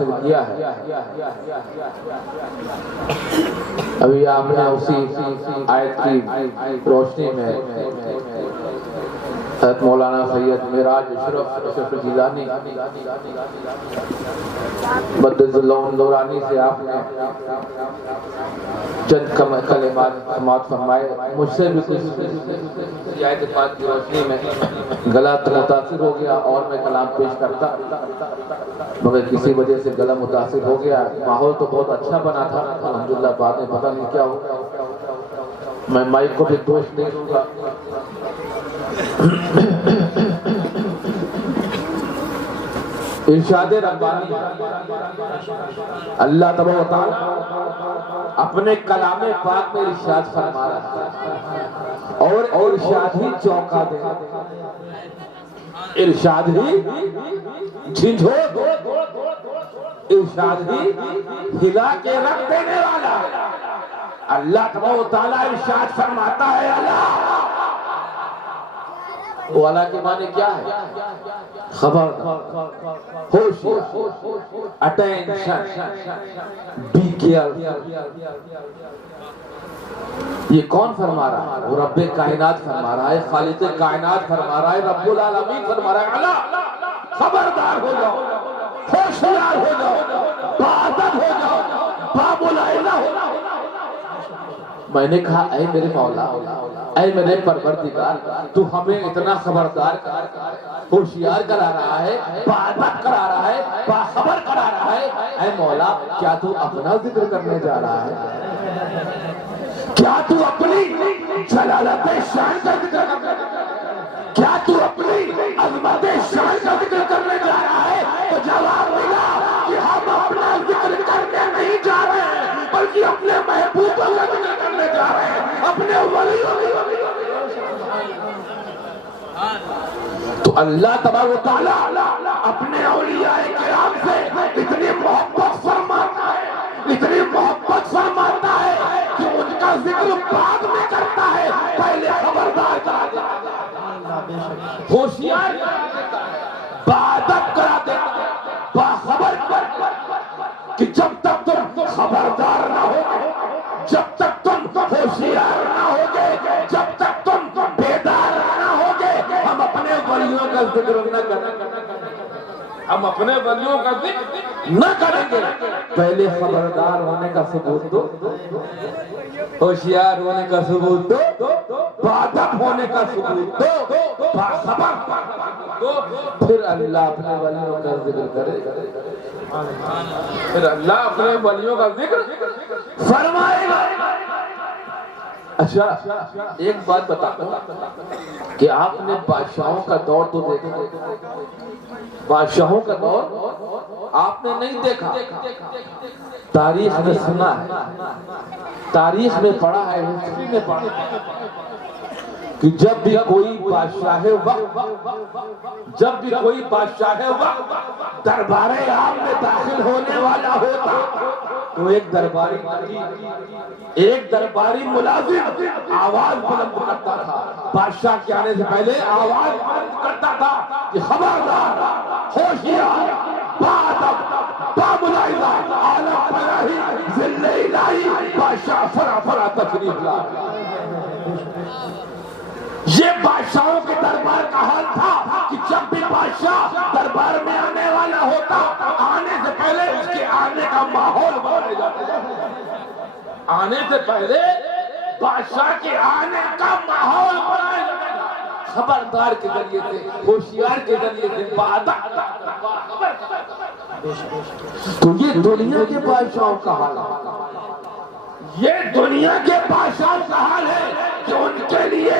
حاصل کیا ہے. ابھی آپ نے اسی آیت کی روشنی میں حضرت مولانا سید معراج اشرف گیلانی مدد اللہ نورانی سے آپ نے چند کلمات سماعت فرمائے. مجھ سے بھی کچھ آیت پاک کی روشنی میں گلا متاثر ہو گیا اور میں کلام پیش کرتا، مگر کسی وجہ سے گلا متاثر ہو گیا. ماحول تو بہت اچھا بنا تھا الحمدللہ، بعد میں پتہ نہیں کیا ہو. میں مائک کو بھی دوش دے دوں گا. ارشاد ربانی اللہ تبارک و تعالی اپنے کلام پاک میں ارشاد فرما رہا ہے اور ارشاد ہی چونکا دے، ارشاد ہی جھنجھوڑ دے، ارشاد ہی ہلا کے رکھ دینے والا. اللہ تبارک و تعالی ارشاد فرماتا ہے اللہ. وہ اللہ کے معنی کیا ہے؟ خبر، ہوشیار، اٹینشن، بی کیئر. یہ کون فرما رہا ہے؟ وہ رب کائنات فرما رہا ہے، خالق کائنات فرما رہا ہے، رب العالمین فرما رہا ہے. اللہ خبردار ہو جاؤ، ہوشیار ہو جاؤ، باادب ہو جاؤ، باملائنہ ہو جاؤ. میں نے کہا اے میرے مولا، اے میرے پروردگار، تو ہمیں اتنا خبردار ہوشیار کرا رہا ہے، باادب کرا رہا ہے، باخبر کرا رہا ہے. اے مولا کیا تو اپنا ذکر کرنے جا رہا ہے؟ کیا تو اپنی جلالت شان کا ذکر کرنے جا رہا ہے؟ کیا تو اپنی عظمت شان کا ذکر کرنے جا رہا ہے؟ تو جواب ملا کہ ہم اپنا ذکر کرنے نہیں جا رہے ہیں، بلکہ اپنے محبوب کا ذکر کرنے جا رہے ہیں، اپنے ولیوں کی. تو اللہ تبارک و تعالی اپنے اولیاء کرام سے اتنی محبت فرماتا ہے، اتنی محبت فرماتا ہے کہ ان کا ذکر بعد میں کرتا ہے، پہلے خبردار کرا دیتا ہے، ہوشیار کرا دیتا ہے، باادب کرا دیتا ہے، باخبر کرتا ہے کہ جب تک تم خبردار نہ ہوگے، جب تک تم ہوشیار نہ ہوگے، جب تک تم بیدار نہ ہوگے، ہم اپنے ولیوں کا ذکر نہ کریں گے، ہم اپنے ولیوں کا ذکر نہ کریں گے. پہلے خبردار ہونے کا ثبوت دو، ہوشیار ہونے کا ثبوت دو، باادب ہونے کا ثبوت دو، باخبر دو، پھر اللہ اپنے ولیوں کا ذکر کرے گا، پھر اللہ اپنے ولیوں کا ذکر فرمائے گا. اچھا ایک بات بتاتا ہوں کہ آپ نے بادشاہوں کا دور تو دیکھا، بادشاہوں کا دور آپ نے نہیں دیکھا، تاریخ میں سنا ہے، تاریخ میں پڑھا ہے، ہسٹری میں پڑھا ہے کہ جب بھی کوئی بادشاہ وقت، جب بھی کوئی بادشاہ وقت دربار عام میں داخل ہونے والا ہوتا تو ایک درباری ملازم آواز بلند کرتا تھا، بادشاہ کے آنے سے پہلے آواز بلند کرتا تھا کہ خبردار، ہوشیار، باادب، باملائنہ، اعلیٰ پناہی، ذل الہی، بادشاہ فرا فرا تشریف لا. یہ بادشاہوں کے دربار کا حال تھا کہ جب بھی بادشاہ دربار میں آنے والا ہوتا، آنے سے پہلے اس کے آنے کا ماحول بنایا جاتا تھا. آنے سے پہلے بادشاہ کے آنے کا ماحول بنایا جاتا تھا، خبردار کے ذریعے سے، ہوشیار کے ذریعے سے، باادب. تو یہ دنیا کے بادشاہوں کا حال ہے، یہ دنیا کے بادشاہوں کا حال ہے کہ ان کے لیے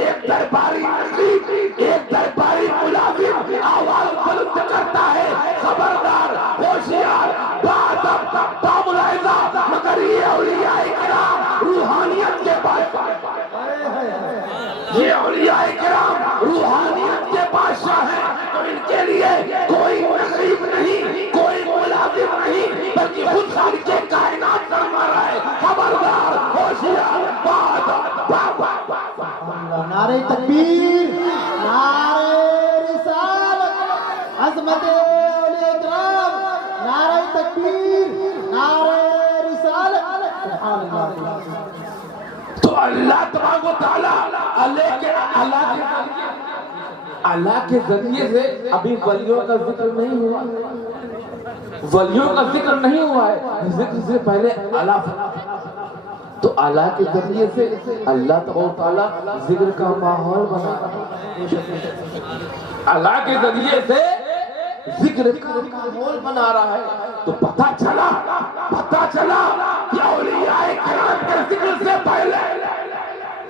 ایک درباری نصیب، ایک درباری ملازم آواز بلند کرتا ہے، خبردار، ہوشیار، باادب، باملائنہ. مگر یہ اولیاء کرام روحانیت کے بادشاہ، یہ اولیاء کرام روحانیت کے بادشاہ ہیں. تو ان کے لیے کوئی نصیب نہیں، کوئی ملازم نہیں، بلکہ خود خالق کائنات فرما رہا ہے، خبردار، ہوشیار، باادب. نعرہ تکبیر، نعرہ رسالت، عظمت اولیاء کرام، نعرہ اللہ تبارک و تعالیٰ اللہ کے ذریعے سے ابھی ولیوں کا ذکر نہیں ہوا، ولیوں کا ذکر نہیں ہوا ہے، ذکر سے پہلے اللہ، تو اللہ کے ذریعے سے اللہ تبارک و تعالیٰ ذکر کا ماحول بنا رہا ہے، اللہ کے ذریعے سے ذکر کا ماحول بنا رہا ہے۔ تو پتہ چلا کہ اولیاء کرام کے ذکر سے پہلے،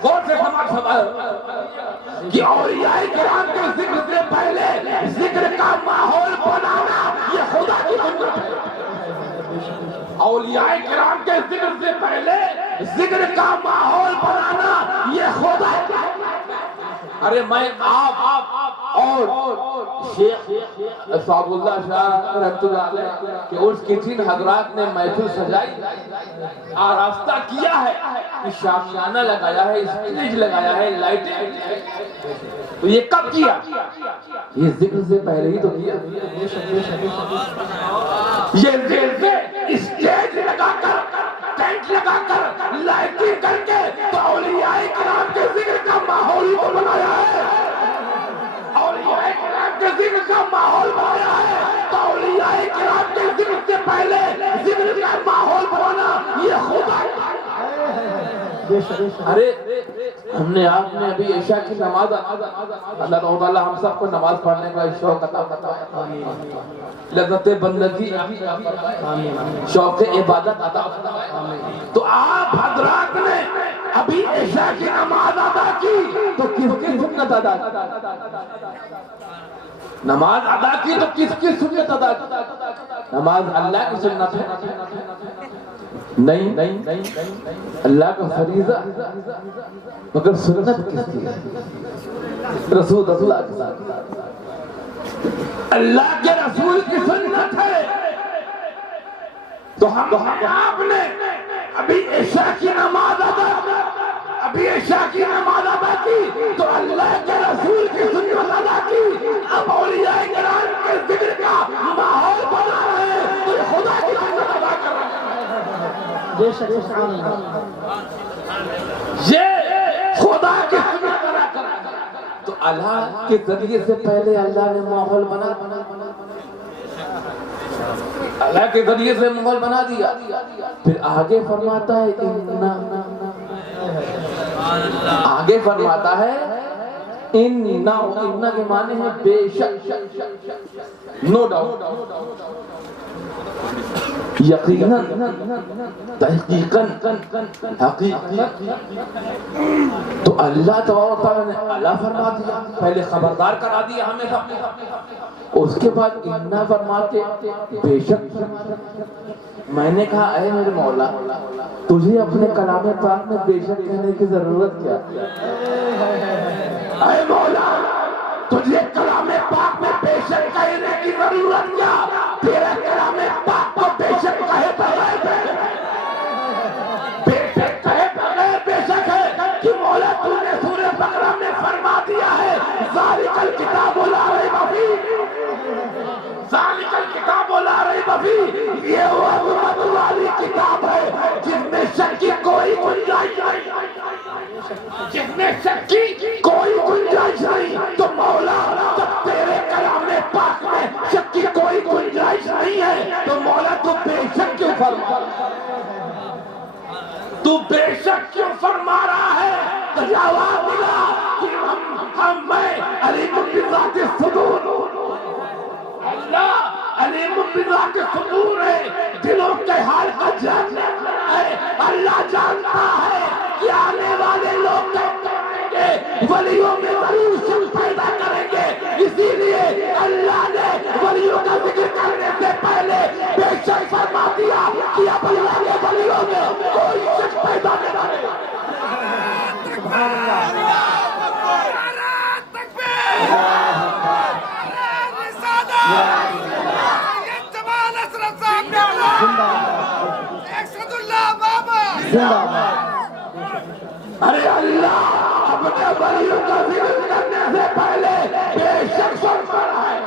غور سے سمجھ کہ اولیاء کرام کے ذکر سے پہلے ذکر کا ماحول بنانا یہ خدا کی قدرت ہے۔ اولیاء کرام کے ذکر سے پہلے ذکر کا ماحول بنانا یہ خدا کی قدرت ہے۔ ارے میں آپ اور شیخ صاحب اللہ شاہ رحمۃ اللہ علیہ کہ اس کے جن حضرات نے محفل سجائی آراستہ کیا ہے، شامیانہ لگایا ہے، اسٹیج لگایا ہے، لائٹیں، تو یہ کب کیا؟ یہ ذکر سے پہلے ہی تو کیا۔ یہ ذکر سے اسٹیج لگا کر، ٹینٹ لگا کر، لائٹنگ کر کے تو اولیاء کرام کے ذکر کا ماحول ہی تو بنایا ہے، اولیاء کرام کے ذکر کا ماحول بنایا ہے۔ تو اولیاء کرام کے ذکر سے پہلے ذکر کا ماحول بنانا یہ خدا۔ ارے ہم نے آپ نے ابھی عشاء کی نماز، اللہ تعالیٰ ہم سب کو نماز پڑھنے کا شوق عطا فرمائے، لذت بندگی، شوق عبادت عطا فرمائے۔ تو آپ حضرات نے ابھی عشاء کی نماز ادا کی تو کس کی سنت ادا کی؟ نماز ادا کی تو کس کی سنت ادا کی؟ نماز اللہ کی سنت ہے، نہیں اللہ کا فریضہ، مگر سنت کس کی ہے؟ رسول اللہ کی سنت، اللہ کے رسول کی سنت ہے۔ تو ہم آپ نے ابھی عشاء کی نماز ادا کی تو اللہ کے رسول کی سنت ادا کی، اب اولیاء کرام کے ذکر کا ماحول بنا رہے ہیں تو یہ خدا کی سنت ادا کر رہے ہیں۔ یہ خدا کی سنت ادا کر رہے ہیں۔ تو اللہ کے ذریعے سے پہلے اللہ نے ماحول بنا، اللہ کے ذریعے سے ماحول بنا دیا، پھر آگے فرماتا ہے آگے فرماتا ہے اننا کے معنی ہے بے شک، نو ڈاؤٹ، یقیناً، تحقیقاً، حقیقت۔ تو اللہ تعالیٰ نے اللہ فرما دیا، پہلے خبردار کرا دیا ہمیں سب، اس کے بعد اننا فرماتے بے شک۔ میں نے کہا اے میرے مولا تجھے اپنے کلام پاک میں بے شک کہنے کی ضرورت کیا؟ اے مولا تجھے کلام پاک میں بے شک کہنے کی ضرورت کیا؟ تیرے کلام پاک کو بے شک کہے بغیر بے شک ہے کہ مولا تو نے سورہ بقرہ میں فرما دیا ہے ذالک الکتاب لا ریب فیہ، ذالک الکتاب لا ریب فیہ، یہ وہ عظمت والی کتاب ہے جس میں شک کی کوئی گنجائش نہیں، جس میں شک کی کوئی گنجائش نہیں۔ تو مولا جب تیرے کلام پاک میں شک کی کوئی گنجائش نہیں ہے تو مولا تو بے شک کیوں فرما رہا ہے؟ تو بے شک کیوں فرما رہا ہے؟ تو جواب ملا کہ میں علیم بذات الصدور، اللہ علیم بذات الصدور ہے، دلوں کے حال کا جاننے والا ہے۔ اللہ جانتا ہے کہ آنے والے لوگ ولیوں میں ضرور شک پیدا کریں گے، اسی لیے اللہ نے ولیوں کا ذکر کرنے سے پہلے بے شک فرما دیا کہ اب اللہ کے ولیوں میں کوئی شک پیدا نہ کرے۔ ارے اللہ اپنے ولیوں کا ذکر کرنے سے پہلے بے شک فرما رہا ہے،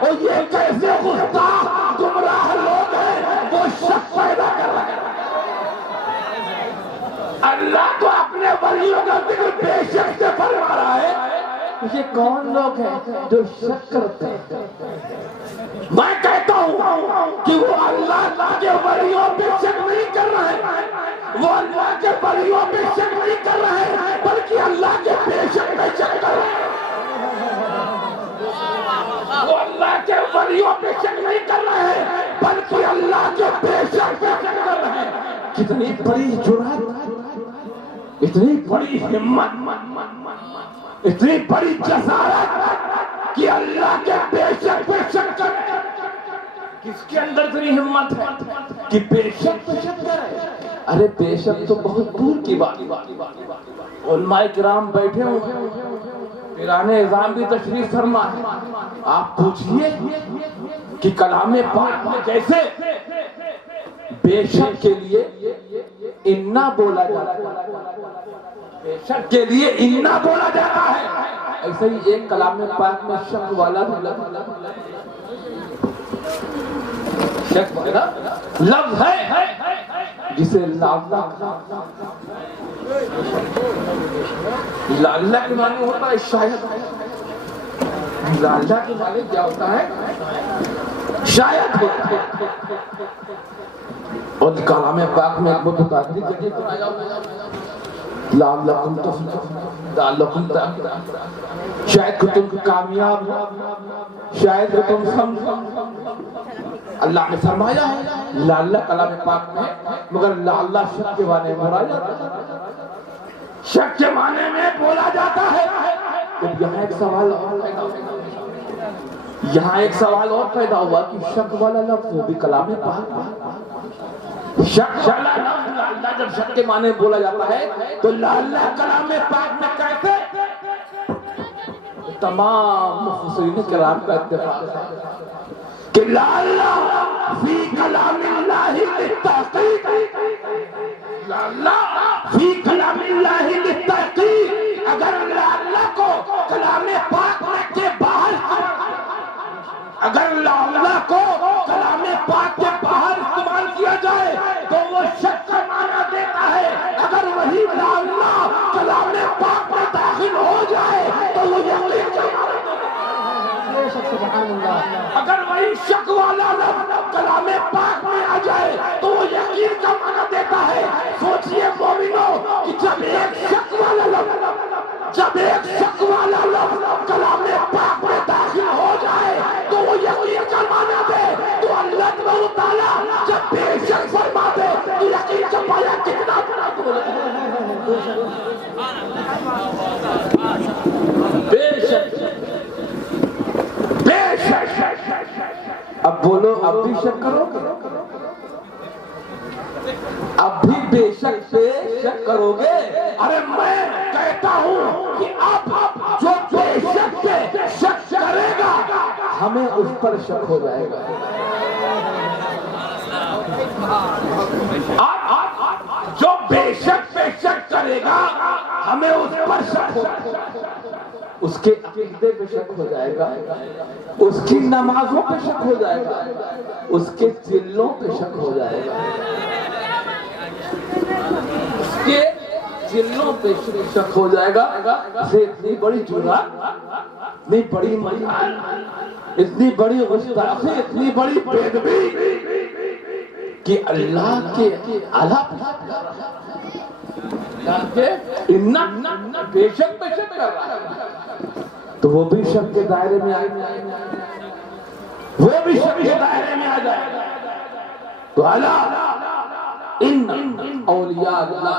اور یہ کیسے گستاخ گمراہ لوگ ہیں وہ شک پیدا کر رہے ہیں۔ اللہ تو اپنے ولیوں ولیوں کا ذکر بے شک سے فرما رہا ہے، یہ کون لوگ ہیں جو شک کرتے ہیں؟ میں کہتا ہوں کہ وہ اللہ کے ولیوں پہ شک نہیں کر رہے ہیں، وہ اللہ کے ولیوں پہ شک نہیں کر رہے ہیں، بلکہ اللہ کے بے شک پہ شک کر رہے ہیں۔ وہ اللہ کے ولیوں پہ شک نہیں کر رہے ہیں، بلکہ اللہ کے بے شک پہ شک کر رہے ہیں۔ کتنی بڑی جرأت، اتنی بڑی ہمت، اتنی بڑی جسارت کہ اللہ کے بے شک پہ شک کرے۔ کس کے اندر اتنی ہمت ہے کہ بے شک پہ شک کرے؟ ارے بے شک تو بہت دور کی بات۔ علماء کرام بیٹھے ہوئے، پیران اعظام بھی تشریف فرما ہے، آپ پوچھئے کہ کلام پاک میں جیسے بے شک کے لیے انا بولا جاتا ہے، بے شک کے لیے انا بولا جاتا ہے، ایسے ہی ایک کلام پاک میں شک والا شک والا لفظ ہے جسے لاللہ کے معنی ہوتا ہے شاید، لاللہ کے معنی کیا ہوتا ہے؟ شاید ہوتا ہے۔ اور کلام پاک میں متعدد جگہ فرمایا لعلکم تفلحون، لعلکم تفلحون، شاید کہ تم کامیاب ہو، شاید کہ تم سمجھو۔ اللہ نے فرمایا ہے لعلہ کلام پاک میں، مگر لعلہ شک کے معنی میں بولا جاتا ہے، شک کے معنی میں بولا جاتا ہے۔ یہاں ایک سوال اور پیدا ہوا، یہاں ایک سوال اور پیدا ہوا کہ شک والا لفظ وہ بھی کلام پاک میں، شک والا لفظ لعلہ جب شک کے معنی میں بولا جاتا ہے تو لعلہ کلام پاک میں کیسے؟ تمام مفسرین کرام کا اتفاق ہے کہ لعلہ فی کلام اللہ للتحقیق، لعلہ فی کلام اللہ للتحقیق، اگر لعلہ کو کلام پاک میں کے باہر، اگر لعلہ کو کلام پاک کے باہر استعمال کیا جائے تو وہ شک کا معنی دیتا ہے، اگر وہی لعلہ کلام پاک میں داخل ہو جائے تو وہ یقین کا معنی دیتا ہے، اگر وہی شک والا لفظ کلام پاک میں آ جائے تو وہ یقین کا معنی دیتا ہے۔ سوچئے مومنوں کہ جب ایک شک والا لفظ کلام پاک میں داخل ہو جائے تو وہ یقین کا معنی دے، تو اللہ تبارک و تعالیٰ جب بے شک فرما دے تو یقین کا پایا کتنا بڑا بے شک، بے شک۔ اب بولو اب بھی شک کرو، اب بھی بے شک پہ شک کرو گے؟ ارے میں کہتا ہوں کہ اب جو بے شک پہ شک کرے گا ہمیں اس پر شک ہو جائے گا۔ جو بے شک پہ شک کرے گا ہمیں اس پر شک ہو جائے گا، اس کے عقیدے پہ شک ہو جائے گا، اس کی نمازوں پہ شک ہو جائے گا، اس کے چلوں پہ شک ہو جائے گا، اس کے چلوں پہ شک ہو جائے گا۔ اسے اتنی بڑی جرأت، اتنی بڑی مجال، اتنی بڑی گستاخی، اتنی بڑی بے ادبی کہ اللہ کے بے شک پہ شک کر رہا ہے تو وہ بھی شک کے دائرے میں آئے، وہ بھی شک کے دائرے میں آ جائے۔ تو ان اولیاء اللہ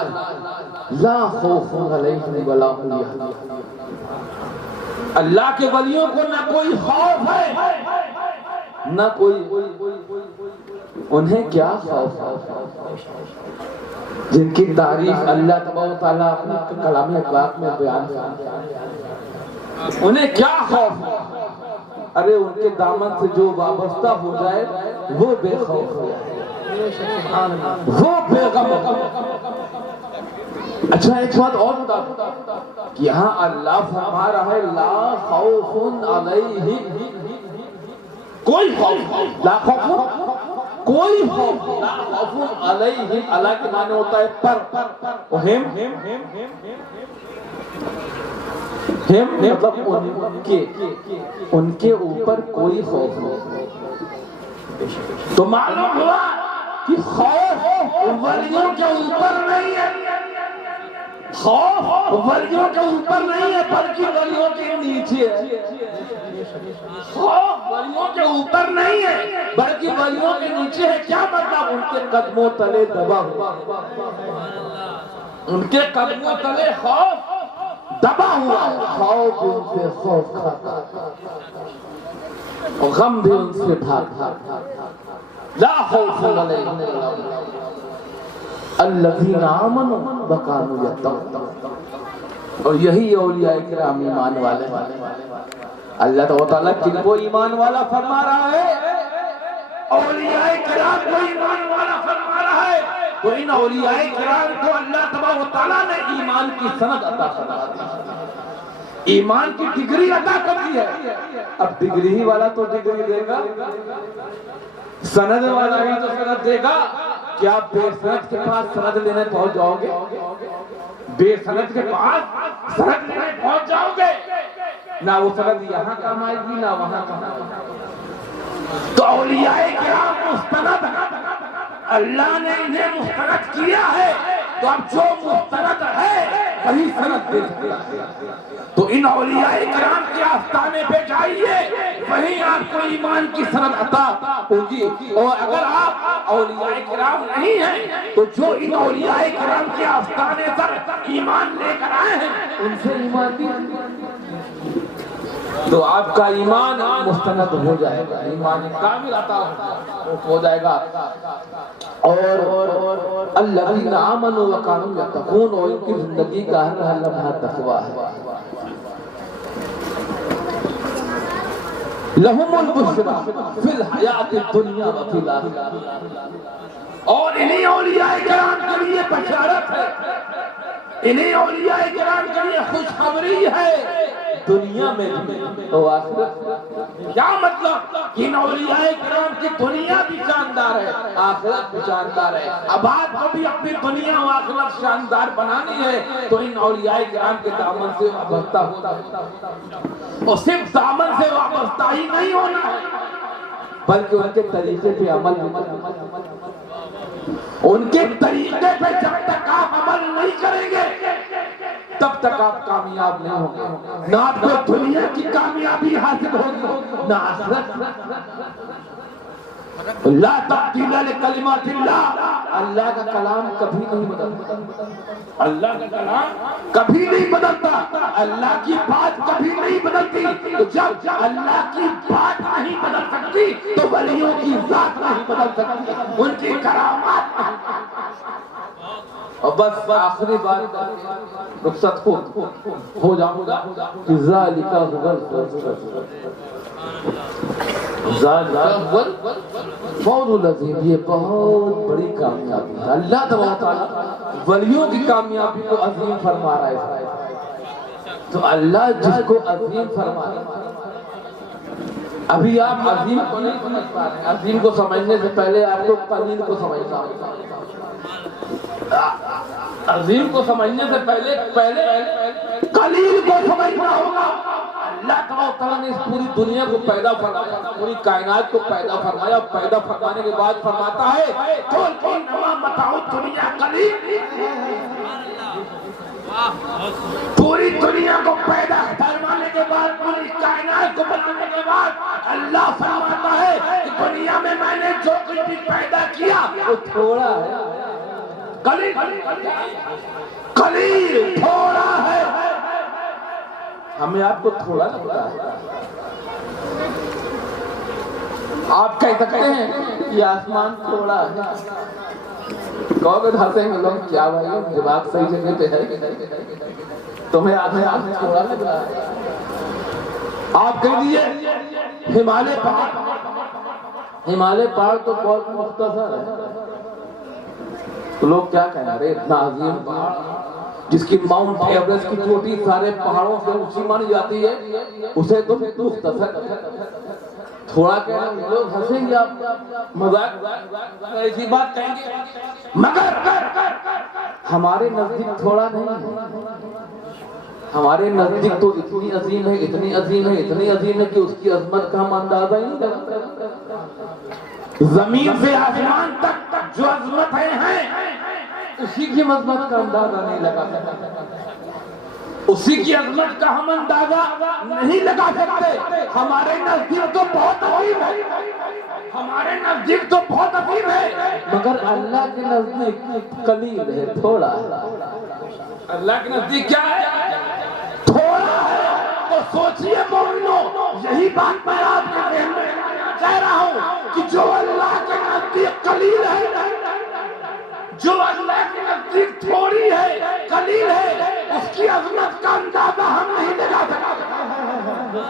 لا خوف علیہم ولا هم یحزنون، اللہ کے ولیوں کو نہ کوئی خوف ہے نہ کوئی، انہیں کیا خوف ہے؟ جن کی تعریف اللہ تبارک و تعالیٰ اپنے کلام پاک میں بیان کرتا ہے، انہیں کیا خوف ہے؟ ارے ان کے دامن سے جو وابستہ ہو جائے وہ بے خوف ہو جائے، وہ بے غم ہو۔ اچھا ایک بات اور بتا کہ یہاں اللہ فرما رہا ہے لا خوف علیہم، کوئی خوف، لا خوف، کوئی خوف، لا خوف علیہم، علی کے معنی ہوتا ہے پر، ہم مطلب ان کے اوپر کوئی خوف نہیں۔ تو معلوم ہوا کہ خوف ولیوں کے اوپر نہیں ہے، خوف ولیوں کے اوپر نہیں ہے بلکہ ولیوں کے نیچے ہے۔ خوف ولیوں کے اوپر نہیں ہے بلکہ ولیوں کے نیچے ہے۔ کیا مطلب؟ ان کے قدموں تلے دبا ہوا، ان کے قدموں تلے خوف دبا ہوا ہے۔ خوف ان سے خوف کھاتا، غم بھی ان سے بھاگتا۔ لا خوف علیہم الذین آمنوا وکانوا یتقون، اور یہی اولیاء کرام ایمان والے ہیں۔ اللہ تعالیٰ کن کو ایمان والا فرما رہا ہے؟ اولیاء کرام کو ایمان والا فرما رہا ہے۔ تو ان اولیاء کرام کو اللہ تبارک و تعالیٰ نے ایمان کی سند عطا فرما دی، ایمان کی ڈگری عطا کر دی ہے۔ اب ڈگری ہی والا تو ڈگری دے گا، سند والا ہی تو سند دے گا۔ کیا بے سند کے پاس سند لینے پہنچ جاؤ گے؟ بے سند کے پاس سند لینے پہنچ جاؤ گے، نہ وہ سند یہاں کام آئے گی نہ وہاں کام آئے گی۔ تو اولیاء کرام مستند اللہ نے انہیں مستند کیا ہے، تو اب جو مستند ہے وہی سند دے سکتا ہے۔ تو ان اولیاء کرام کے آستانے پہ جائیے، وہیں آپ کو ایمان کی سند عطا ہوگی۔ اور اگر آپ اولیاء کرام نہیں ہیں تو جو ان اولیاء کرام کے آستانے پر ایمان لے کر آئے ہیں ان سے ایمان بھی تو آپ کا ایمان مستند ہو جائے گا، ایمان کامل عطا ہو جائے گا۔ اور الذین آمنوا وکانوا یتقون، اور ان کی زندگی کا ہر لمحہ تقویٰ ہے۔ لہم البشری فی الحیات الدنیا وفی الآخرہ، اور انہی اولیاء کرام کے لیے بشارت ہے، انہی اولیاء کرام کے لیے خوشخبری ہے، دنیا میں بھی اور آخرت میں۔ کیا مطلب؟ ان اولیاء کرام کی دنیا بھی شاندار ہے، آخرت بھی شاندار ہے۔ اب آپ کو بھی اپنی دنیا و آخرت شاندار بنانی ہے تو ان اولیاء کرام کے دامن سے وابستہ ہوتا ہے، اور صرف دامن سے وابستہ ہی نہیں ہونا ہے بلکہ ان کے طریقے پہ عمل بھی ان کے طریقے پہ جب تک آپ عمل نہیں کریں گے تب تک آپ کامیاب نہیں ہوں گے، نہ آپ کو دنیا کی کامیابی حاصل ہوگی نہ آخرت۔ لا تبدیل لکلمات اللہ، اللہ کا کلام کبھی نہیں بدلتا، اللہ کا کلام کبھی نہیں بدلتا، اللہ کی بات کبھی نہیں بدلتی۔ تو جب اللہ کی بات نہیں بدل سکتی تو ولیوں کی ذات نہیں بدل سکتی، ان کی کرامات نہیں۔ اور بس آخری بات رخصت ہو جاؤں گا، ذالک هو الفوز العظیم، یہ بہت بڑی کامیابی ہے۔ اللہ تعالیٰ ولیوں کی کامیابی کو عظیم فرما رہا ہے، تو اللہ جس کو عظیم فرما رہا ہے، ابھی آپ عظیم کو نہیں سمجھ پا رہے ہیں۔ عظیم کو سمجھنے سے پہلے آپ کو قلیل کو سمجھنا ہوگا۔ عظیم کو سمجھنے سے پہلے قلیل کو سمجھنا ہوگا۔ اللہ تعالیٰ نے اس پوری دنیا کو پیدا فرمایا، پوری کائنات کو پیدا فرمایا، پیدا فرمانے کے بعد فرماتا ہے قل انما متاع الدنیا قلیل، پوری دنیا کو پیدا فرمانے کے بعد، پوری کائنات کو بنانے کے بعد اللہ فرماتا ہے کہ دنیا میں میں نے جو کچھ بھی پیدا کیا وہ تھوڑا ہے، قلیل قلیل تھوڑا ہے۔ ہمیں آپ کو تھوڑا لگتا ہے، آپ کہہ سکتے ہیں یہ آسمان تھوڑا ہے، کہو گے ہنسیں گے لوگ، کیا بھائی دماغ صحیح جگہ پہ ہے، تمہیں آسمان تھوڑا لگ رہا ہے۔ آپ کہہ دیجئے ہمالیہ پہاڑ تو بہت مختصر ہے، تو لوگ کیا کہیں گے اتنا عظیم پہاڑ جس کی ماؤنٹ ایورسٹ کی چوٹی سارے پہاڑوں سے اونچی مانی جاتی ہے، اسے تم مختصر تھوڑا کہنا لوگ ہنسیں گے، آپ مذاق ایسی بات کہیں گے، مگر ہمارے نزدیک تھوڑا نہیں، ہمارے نزدیک تو اتنی عظیم ہے، اتنی عظیم ہے، اتنی عظیم ہے کہ اس کی عظمت کا ہم اندازہ ہی نہیں لگا۔ زمین سے آسمان تک جو عظمتیں ہیں اسی کی عظمت کا اندازہ نہیں لگا سکتے، اسی کی عظمت کا ہم اندازہ نہیں لگا سکتے۔ ہمارے نزدیک تو بہت عظیم ہے، ہمارے نزدیک تو بہت عظیم ہے، مگر اللہ کے نزدیک قلیل ہے، تھوڑا ہے۔ اللہ کے نزدیک کیا ہے؟ تھوڑا ہے۔ تو سوچئے مومنو، یہی بات میں آپ کے ذہن میں کہہ رہا ہوں کہ جو اللہ کے نزدیک قلیل ہے، جو اللہ کے نزدیک تھوڑی ہے، قلیل ہے، اس کی عظمت کا اندازہ ہم نہیں لگا سکتے۔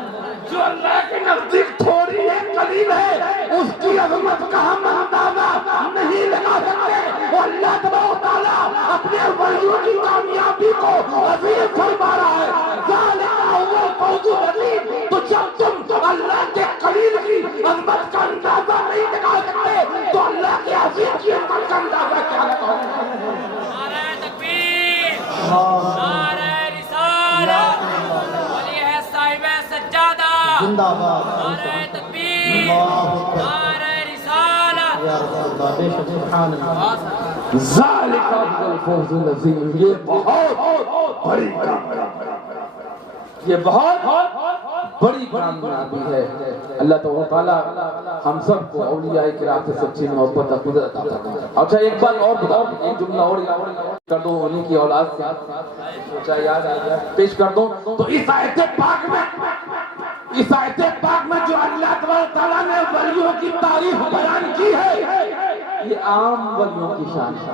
جو اللہ کے نزدیک تھوڑی ہے، قلیل ہے، اس کی عظمت کا ہم اندازہ نہیں لگا سکتے۔ اور اللہ تبارک و تعالیٰ اپنے ولیوں کی کامیابی کو عظیم فرما رہا ہے، ذالک هو الفوز العظیم۔ تو جب تم اللہ کے قلیل کی عظمت کا اندازہ نہیں لگا سکتے تو اللہ کے عظیم کی عظمت کا اندازہ کیا لگاؤ؟ نعرہ تکبیر، نعرہ رسالت، ولی ہے صاحب سجادہ، زندہ باد، نعرہ تکبیر، نعرہ رسالت، ذالک هو الفوز العظیم۔ یہ بہت بڑی کامیابی، یہ بہت بڑی کامیابی ہے۔ اللہ تعالیٰ ہم سب کو اولیاء کرام سے سچی محبت قدرت عطا فرمائے۔ اچھا ایک بات اور بتاؤ، ایک جملہ اور کر دوں، انہیں کی اولاد سے سوچا یاد آیا پیش کر دوں۔ تو اس آیت پاک میں جو اللہ تبارک تعالیٰ نے ولیوں کی تعریف بیان کی ہے، یہ عام ولیوں کی شان ہے،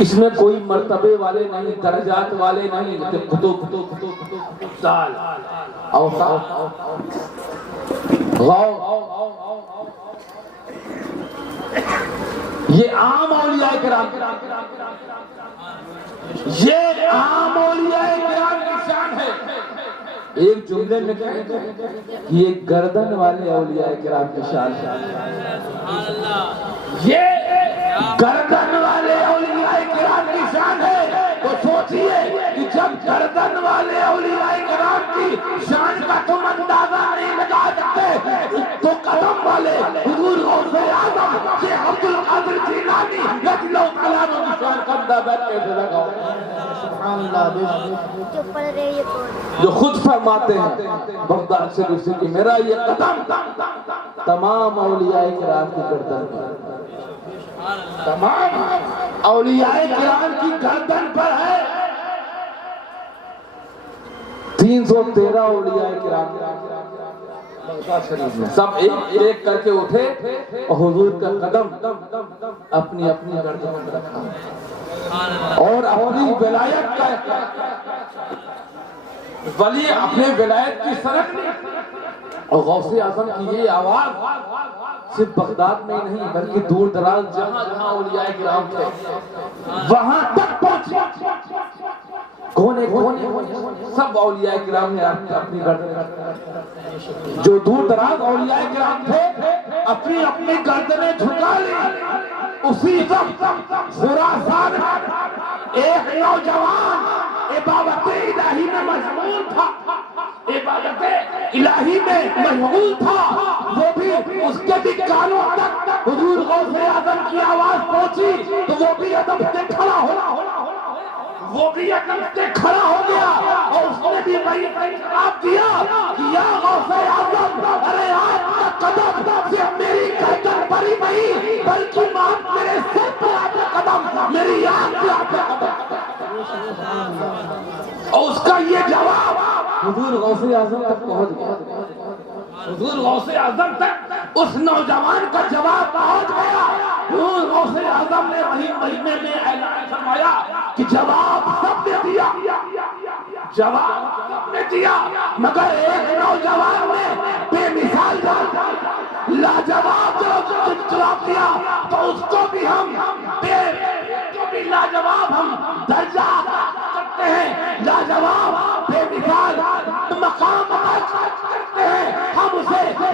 اس میں کوئی مرتبے والے نہیں، درجات والے نہیں، کتب سال یہ عام اولیاء کرام، یہ عام اولیاء کرام کی شان ہے۔ ایک جملے میں کہتے ہیں یہ گردن والے اولیاء کرام کی شان ہے۔ یہ گردن والے اولیاء کرام کی شان ہے۔ تو سوچئے کہ جب گردن والے اولیاء کرام کی شان کا تم اندازہ نہیں لگا سکتے تو قدم والے حضور غوث اعظم شیخ عبد القادر جیلانی رضی اللہ تعالیٰ عنہ کی شان کا اندازہ کیسے لگاؤ؟ جو خود فرماتے ہیں بغداد سے دوسری کہ میرا یہ قدم تمام اولیاء کرام کی گردن پر، تمام اولیاء کرام کی گردن پر ہے۔ 313 اولیاء کرام بغداد شریف میں سب ایک ایک کر کے اٹھے اور حضور کا قدم اپنی اپنی گردن پر رکھا، اور اپنی ولایت کا ولی اپنے ولایت کی سرک اور غوث اعظم کی یہ آواز صرف بغداد میں ہی نہیں بلکہ دور دراز جہاں جہاں اولیاء کرام تھے وہاں تک پہنچی۔ کونے سب اولیاء کرام نے اپنی گردن، جو دور دراز اولیاء کرام تھے اپنی اپنی گردنیں جھکا لی۔ اسی وقت خراسان ایک نوجوان عبادت الہی میں مشغول تھا، عبادت الہی میں مشغول تھا، وہ بھی اس کے بھی کانوں تک حضور غوث اعظم کی آواز پہنچی تو وہ بھی ادب سے کھڑا ہو گیا اور اس نے بھی وہی جواب دیا کہ یا غوث اعظم، ارے آپ کا قدم صرف میری گردن پر ہی نہیں بلکہ میرے سر پر آپ کا قدم، میری آنکھ پہ آپ کا قدم۔ اور اس کا یہ جواب حضور غوث اعظم تک پہنچ گیا، حضور غوث اعظم تک اس نوجوان کا جواب پہنچ گیا۔ حضور غوث اعظم نے وہی مہینے میں اعلان فرمایا کہ جواب سب نے دیا، جواب سب نے دیا، مگر ایک نوجوان نے بے مثال لاجواب جواب دیا، تو اس کو بھی ہم لاجواب ہم درجہ کرتے ہیں، لاجواب بے مثال مقام کرتے ہیں، ہم